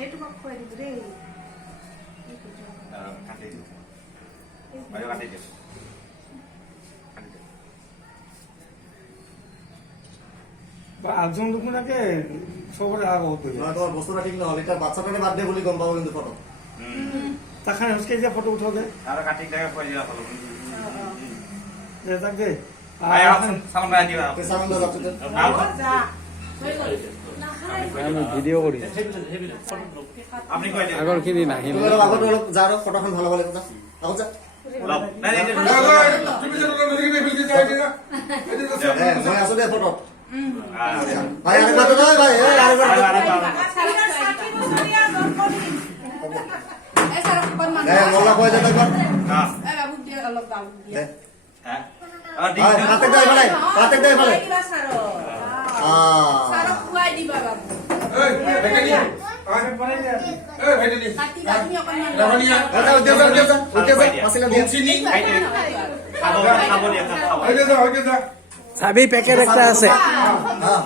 এইটো মোক খুৱাই দিব দেই কাটি দিওঁ বাইদেউ কাটি দিওঁ আজম দুখুনাকে সবরে আগত তোমার বস্তুটা ঠিক না হলে এটা বাচ্চাটাকে বাদ দিয়ে বলি গম পাবো কিন্তু ফটো তাখানে হসকে যে ফটো উঠাও দে আর কাটি টাকা কই দিলা ভালো দে তাক দে ভাই এখন সালাম ভাই দিবা তে সামনে দাও যাচ্ছে যা হই গল আমি ভিডিও করি আপনি কই দিন আগৰ খিনি নাহিল তুমি আগত অলপ যাও ফটোখন ভালো ভালো কথা আগত যা লাভ নাই নাই তুমি যে নদীকে ফেলতে যাই না হ্যাঁ মই আসলে ফটো ভাই আরেকবার তো ভাই আরেকবার হ্যাঁ মোলা কই দে একবার হ্যাঁ বাবু দিয়ে অলপ বাবু দিয়ে হ্যাঁ আর ভাই হাতে দেই ফেলে সারা খুয়াই দিবা বাবু এই দেখে নি আরে পরে যা এই ভাই দিদি কাটি দামি অকমান রাবণিয়া এটা উঠে যা আসলে দিয়ে চিনি খাবো খাবো দিয়া খাবো হইতে যা চাবি পেকেট একটা আছে হ্যাঁ